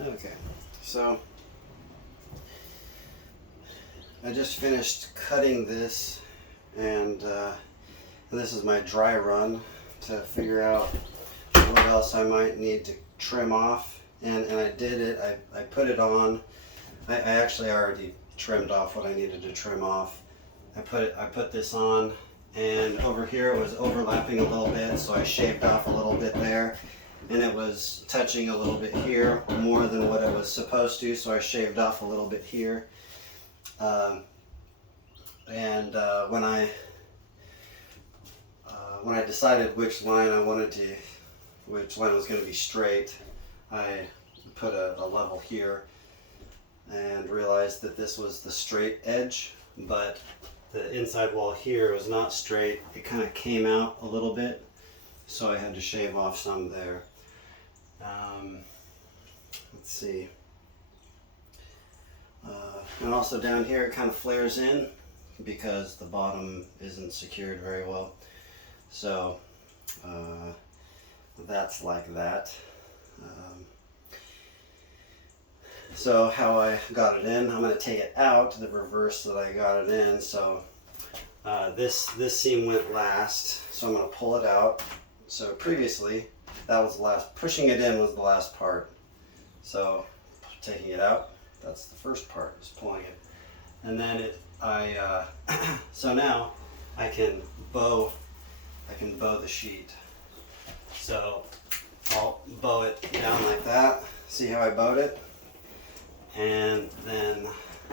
Okay, so I just finished cutting this, and this is my dry run to figure out what else I might need to trim off. And I did it. I put it on. I actually already trimmed off what I needed to trim off. I put this on, and over here it was overlapping a little bit, so I shaved off a little bit there, and it was touching a little bit here more than what it was supposed to, so I shaved off a little bit here. When I decided which line which line was going to be straight, I put a level here and realized that this was the straight edge, but the inside wall here was not straight. It kind of came out a little bit, so I had to shave off some there. Let's see. And also down here it kind of flares in because the bottom isn't secured very well. So that's like that. So how I got it in, I'm going to take it out the reverse that I got it in. So this seam went last, so I'm going to pull it out. So previously that was the last, pushing it in was the last part. So taking it out, that's the first part, is pulling it. And then so now I can bow the sheet. So I'll bow it down like that. See how I bowed it? And then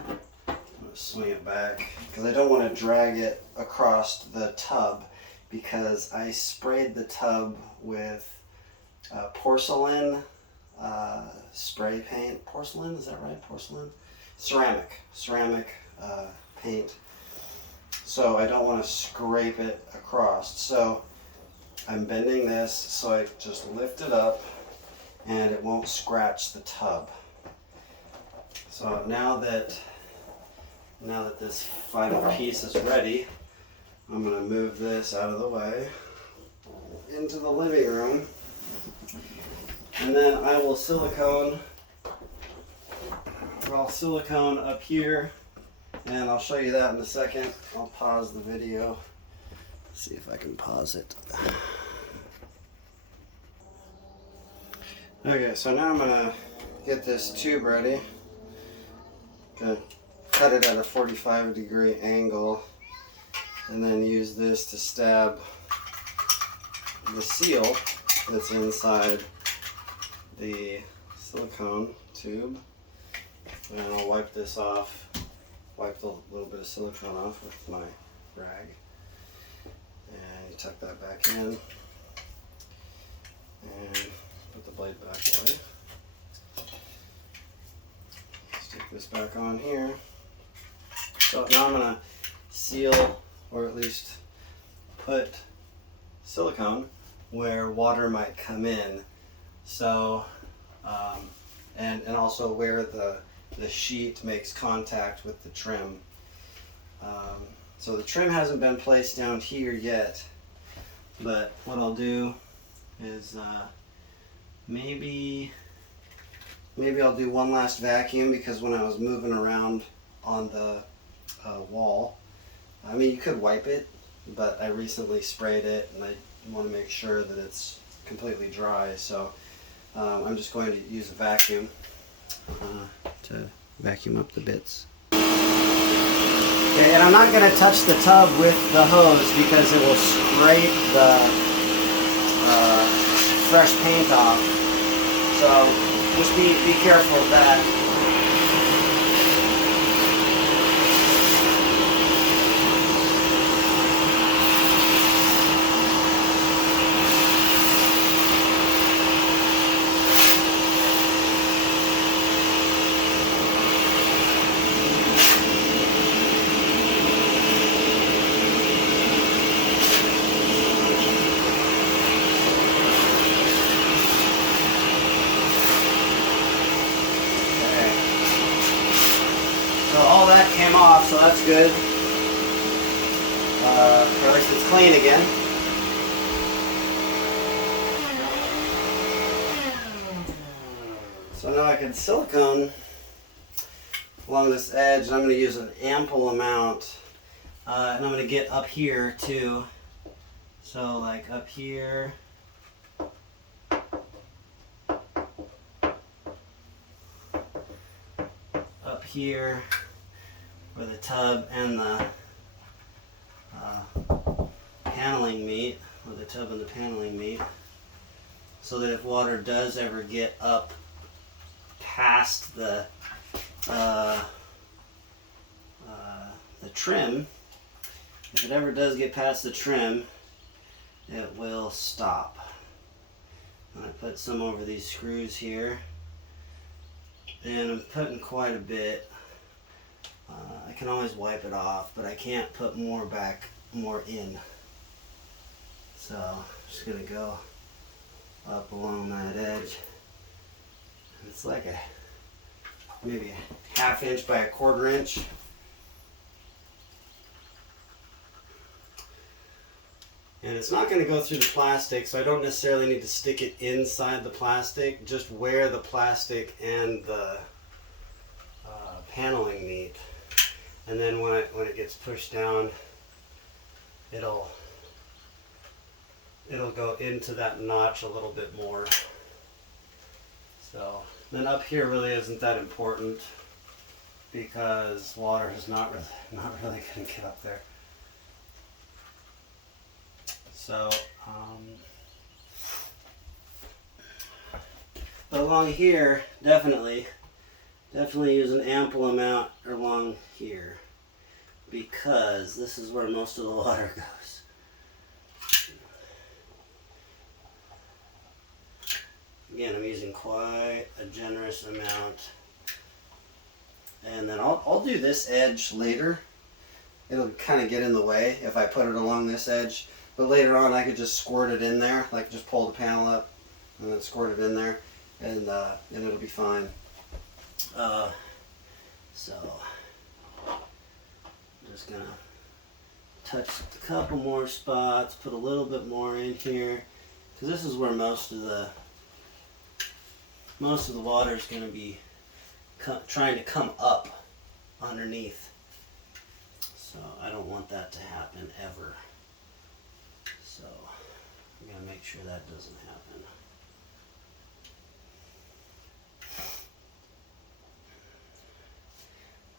I'm going to swing it back because I don't want to drag it across the tub, because I sprayed the tub with porcelain spray paint. Porcelain, is that right? Porcelain? Ceramic paint. So I don't want to scrape it across. So I'm bending this so I just lift it up and it won't scratch the tub. So now that this final piece is ready, I'm going to move this out of the way into the living room, and then I'll silicone up here, and I'll show you that in a second. I'll pause the video, see if I can pause it. Okay, so now I'm going to get this tube ready. Gonna cut it at a 45-degree angle, and then use this to stab the seal that's inside the silicone tube. And I'll wipe this off, wipe the little bit of silicone off with my rag, and you tuck that back in and put the blade back away. Stick this back on here. So now I'm going to seal, or at least put silicone where water might come in. So, and also where the sheet makes contact with the trim. So the trim hasn't been placed down here yet, but what I'll do is maybe I'll do one last vacuum, because when I was moving around on the wall, I mean, you could wipe it, but I recently sprayed it and I want to make sure that it's completely dry. So I'm just going to use a vacuum to vacuum up the bits. Okay, and I'm not going to touch the tub with the hose because it will scrape the fresh paint off. So just be careful of that. Came off, so that's good. Or at least it's clean again. So now I can silicone along this edge, and I'm going to use an ample amount, and I'm going to get up here too. So like up here, up here, where the tub and the paneling meet, where the tub and the paneling meet, so that if water does ever get up past the trim, if it ever does get past the trim, it will stop. And I put some over these screws here, and I'm putting quite a bit. I can always wipe it off, but I can't put more in. So I'm just gonna go up along that edge. And it's like maybe a 1/2 inch by 1/4 inch. And it's not going to go through the plastic, so I don't necessarily need to stick it inside the plastic, just where the plastic and the paneling meet. And then when it gets pushed down, it'll go into that notch a little bit more. So then up here really isn't that important, because water is not really going to get up there. So, but along here, definitely use an ample amount along here, because this is where most of the water goes. Again, I'm using quite a generous amount. And then I'll do this edge later. It'll kind of get in the way if I put it along this edge. But later on, I could just squirt it in there, like just pull the panel up and then squirt it in there, and it'll be fine. So I'm just gonna touch a couple more spots, put a little bit more in here, because this is where most of the water is going to be trying to come up underneath. So I don't want that to happen ever. So I'm going to make sure that doesn't happen.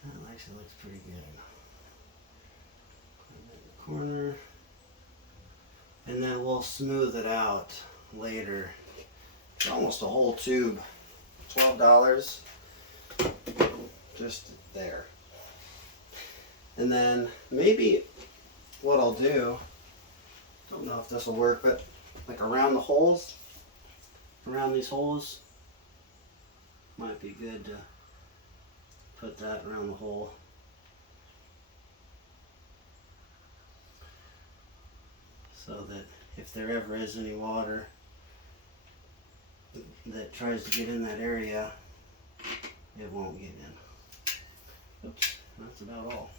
That actually looks pretty good. Put it in the corner. And then we'll smooth it out later. It's almost a whole tube. $12. Just there. And then maybe what I'll do, don't know if this will work, but like around the holes, around these holes, might be good to put that around the hole. So that if there ever is any water that tries to get in that area, it won't get in. Oops, that's about all.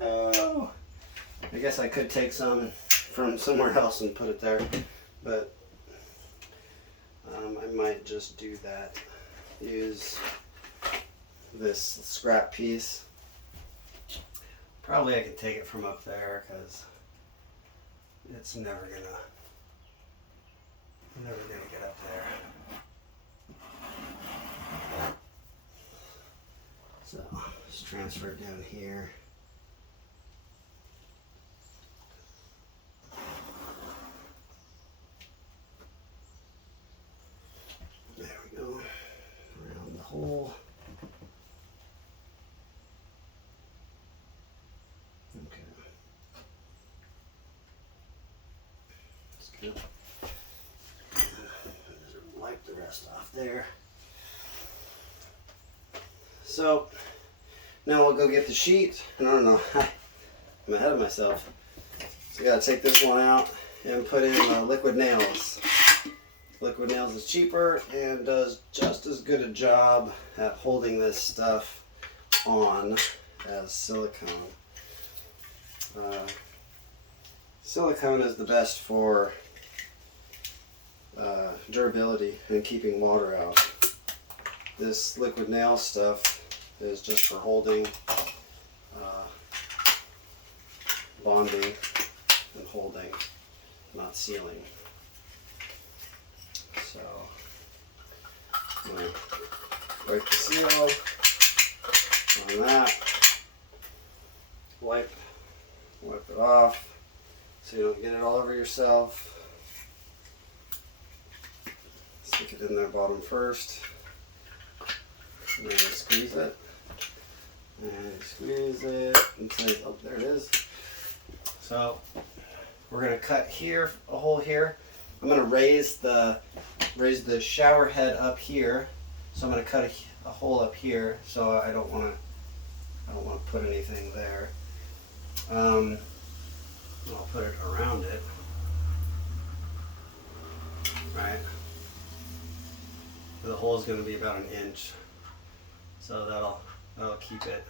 Oh, I guess I could take some from somewhere else and put it there, but I might just do that. Use this scrap piece. Probably I could take it from up there, because it's never gonna get up there. So just transfer it down here. There we go. Around the hole. Okay. That's good. Wipe the rest off there. So now we'll go get the sheet. I don't know, I'm ahead of myself. So I gotta take this one out and put in liquid nails. Liquid nails is cheaper and does just as good a job at holding this stuff on as silicone. Silicone is the best for durability and keeping water out. This liquid nail stuff is just for holding, bonding and holding, not sealing. So I'm going to break the seal on that, wipe it off so you don't get it all over yourself. Stick it in there bottom first, and then squeeze it, and squeeze it until, oh, there it is. So we're going to cut here, a hole here. I'm going to raise the shower head up here, so I'm going to cut a hole up here. So I don't want to put anything there. I'll put it around it, right? The hole is going to be about 1 inch, so that'll keep it.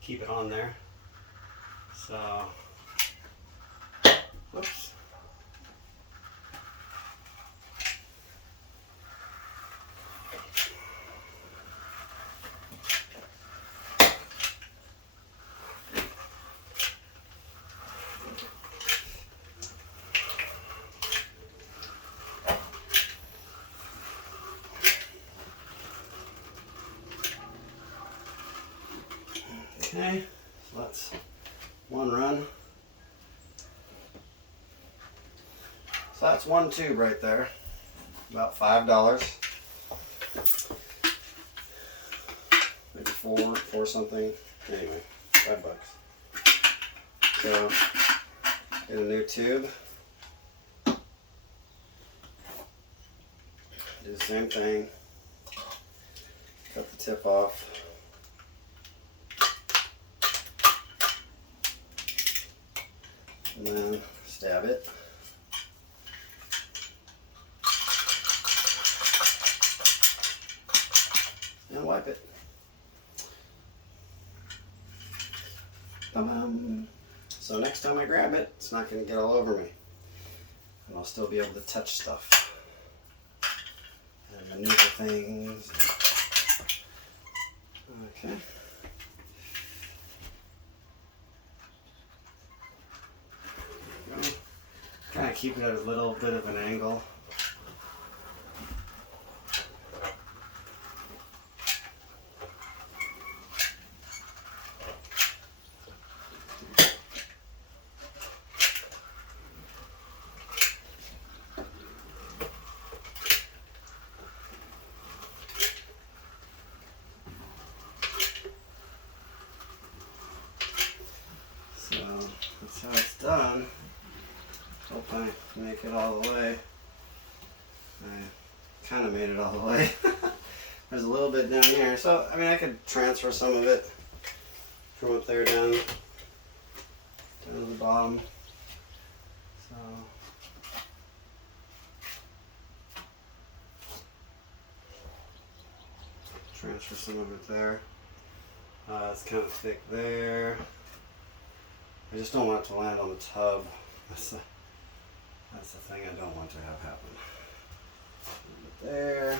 Keep it on there. So, whoops. Okay, so that's one run. So that's one tube right there, about $5, maybe four something. Anyway, $5. So get a new tube. Do the same thing. Cut the tip off. And then stab it. And wipe it. Ba-bum. So next time I grab it, it's not going to get all over me. And I'll still be able to touch stuff. And maneuver things. Okay. Kind of keep it at a little bit of an angle. So that's how it's done. Hope I make it all the way. I kind of made it all the way. There's a little bit down here. So, I mean, I could transfer some of it from up there down to the bottom. So, transfer some of it there. It's kind of thick there. I just don't want it to land on the tub. That's the thing I don't want to have happen. Put it there.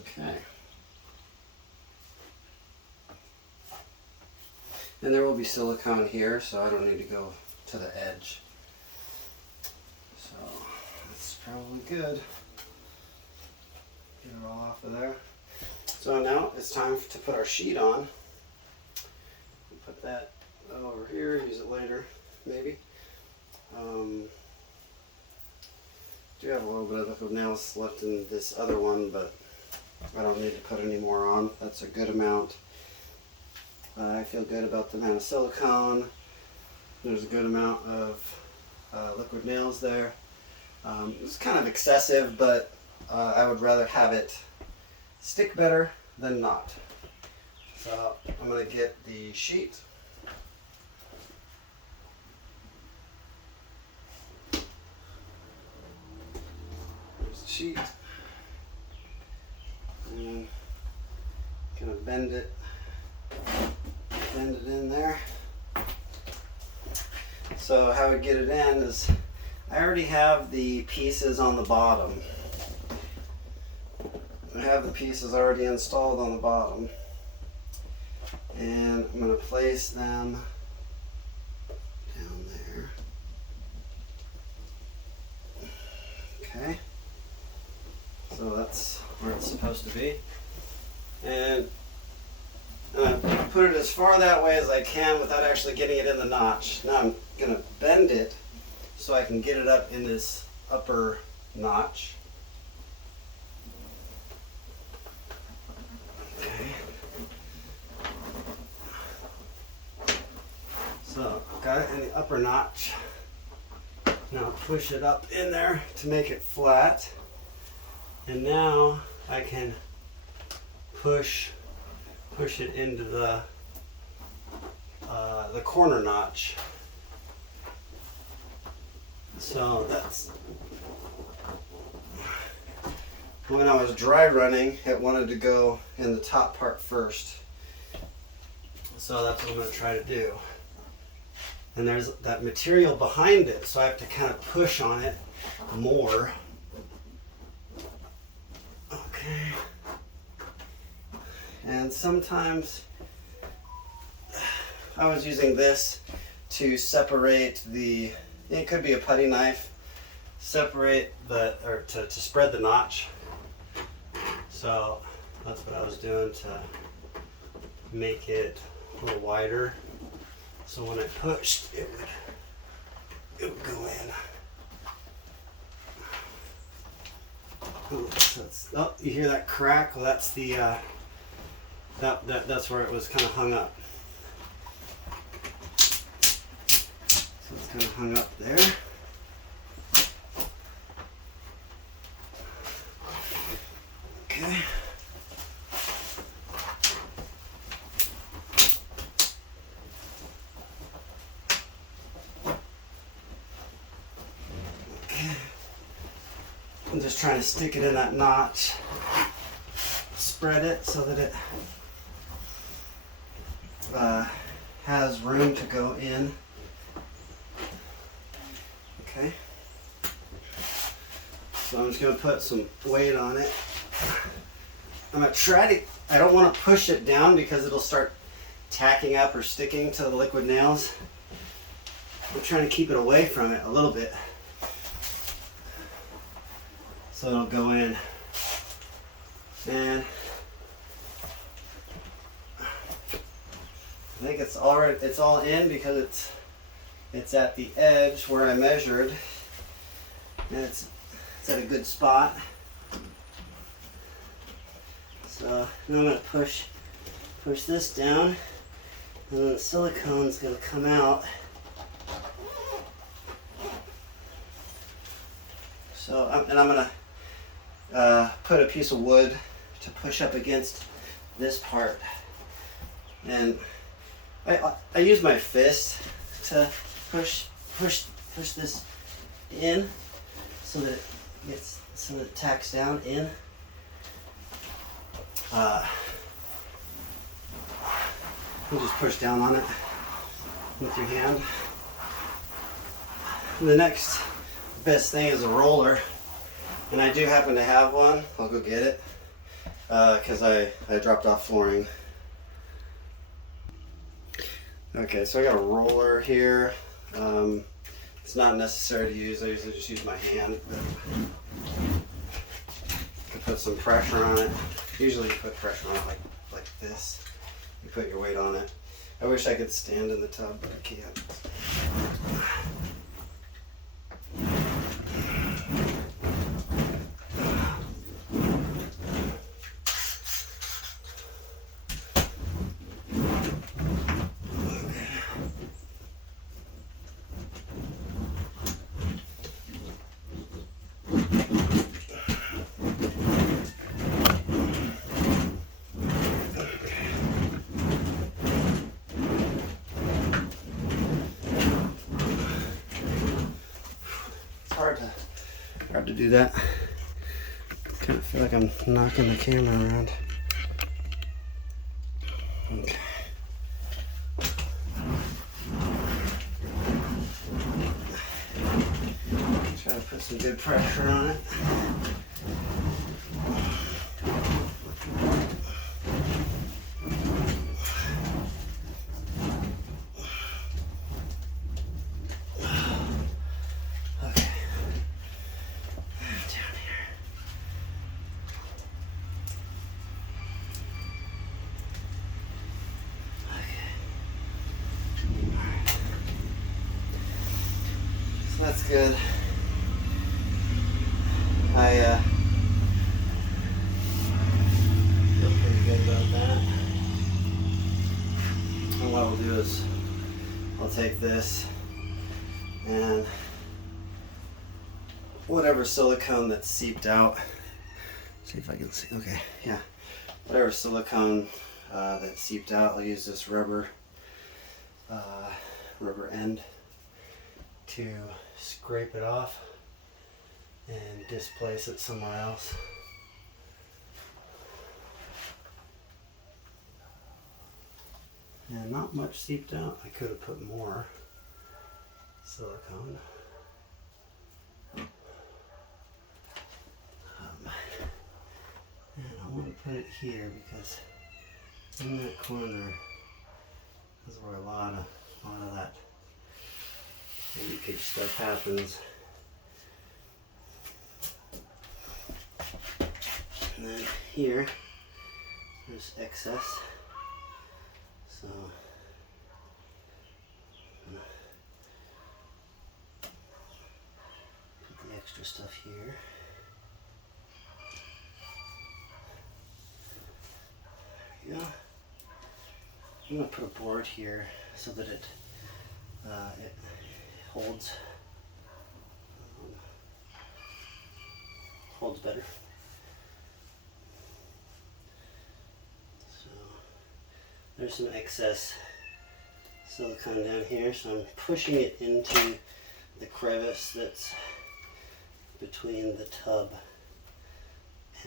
Okay. And there will be silicone here, so I don't need to go to the edge. So that's probably good. Get it all off of there. So now it's time to put our sheet on. Put that over here, use it later, maybe. Do have a little bit of liquid nails left in this other one, but I don't need to put any more on. That's a good amount. I feel good about the amount of silicone. There's a good amount of liquid nails there. It's kind of excessive, but I would rather have it stick better than not. So I'm going to get the sheet. There's the sheet. And kind of bend it bend it in there. So how we get it in is, I already have the pieces on the bottom. I have the pieces already installed on the bottom. And I'm going to place them down there. Okay. So that's where it's supposed to be. And I'm going to put it as far that way as I can without actually getting it in the notch. Now I'm going to bend it so I can get it up in this upper notch. Okay. So got it in the upper notch. Now push it up in there to make it flat. And now I can push it into the corner notch. So that's, when I was dry running, it wanted to go in the top part first. So that's what I'm going to try to do. And there's that material behind it, so I have to kind of push on it more. Okay. And sometimes I was using this to separate the, it could be a putty knife, separate the, or to spread the notch. So that's what I was doing to make it a little wider. So when I pushed, it would go in. Oh, you hear that crack? Well, that's the that's where it was kind of hung up. So it's kind of hung up there. Okay. I'm just trying to stick it in that notch, spread it so that it has room to go in. Okay. So I'm just going to put some weight on it. I'm going to try to, I don't want to push it down because it'll start tacking up or sticking to the liquid nails. I'm trying to keep it away from it a little bit, so it'll go in. And I think it's all in because it's at the edge where I measured, and it's at a good spot. So now I'm going to push this down, and then the silicone's going to come out. So I'm going to put a piece of wood to push up against this part, and I use my fist to push this in so that it tacks down in. You just push down on it with your hand. And the next best thing is a roller, and I do happen to have one. I'll go get it because I dropped off flooring. Okay, so I got a roller here. It's not necessary to use. I usually just use my hand, but you can put some pressure on it. Usually you put pressure on it like this. You put your weight on it. I wish I could stand in the tub, but I can't. Hard to do that. Kind of feel like I'm knocking the camera around. Okay. some good pressure on it. That's good. I feel pretty good about that. And what I'll do is I'll take this and whatever silicone that's seeped out, see if I can see, okay, yeah. Whatever silicone that's seeped out, I'll use this rubber end to scrape it off and displace it somewhere else. And not much seeped out. I could have put more silicone. And I want to put it here because in that corner is where a lot of that leakage stuff happens. And then here, there's excess. So put the extra stuff here. There we go. I'm going to put a board here so that it holds better. So there's some excess silicone down here, so I'm pushing it into the crevice that's between the tub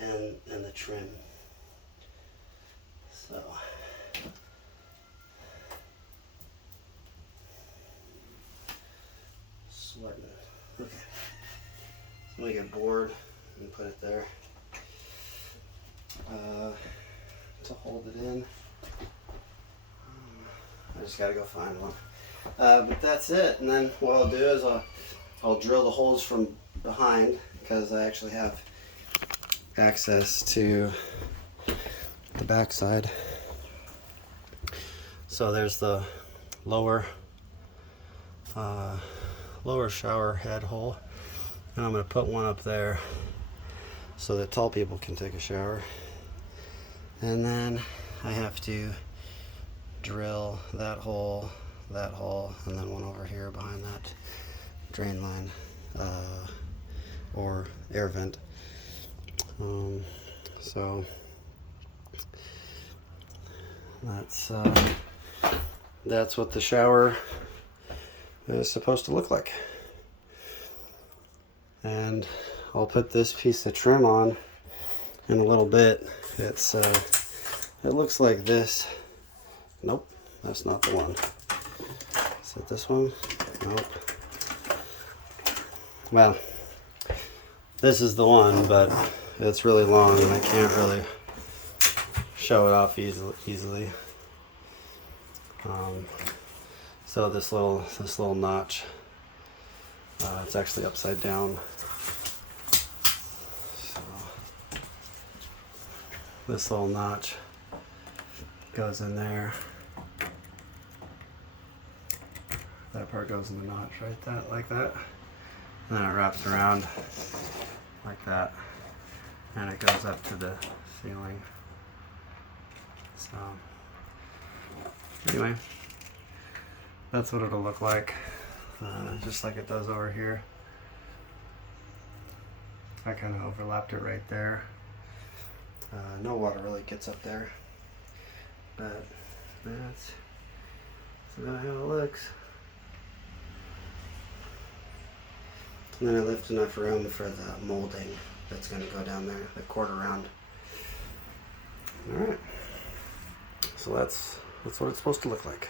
and the trim. So sweating. Okay. So I'm gonna get a board and put it there to hold it in. I just gotta go find one. But that's it. And then what I'll do is I'll drill the holes from behind because I actually have access to the backside. So there's the lower shower head hole, and I'm going to put one up there so that tall people can take a shower. And then I have to drill that hole, and then one over here behind that drain line or air vent. So that's what the shower is supposed to look like. And I'll put this piece of trim on in a little bit. It looks like this. Nope, that's not the one. Is it this one? Nope. Well, this is the one, but it's really long and I can't really show it off easily. So this little notch, it's actually upside down. So this little notch goes in there. That part goes in the notch right like that. And then it wraps around like that. And it goes up to the ceiling. So anyway, that's what it'll look like, just like it does over here. I kind of overlapped it right there. No water really gets up there, but that's about how it looks. And then I left enough room for the molding that's going to go down there, the quarter round. All right, so that's what it's supposed to look like.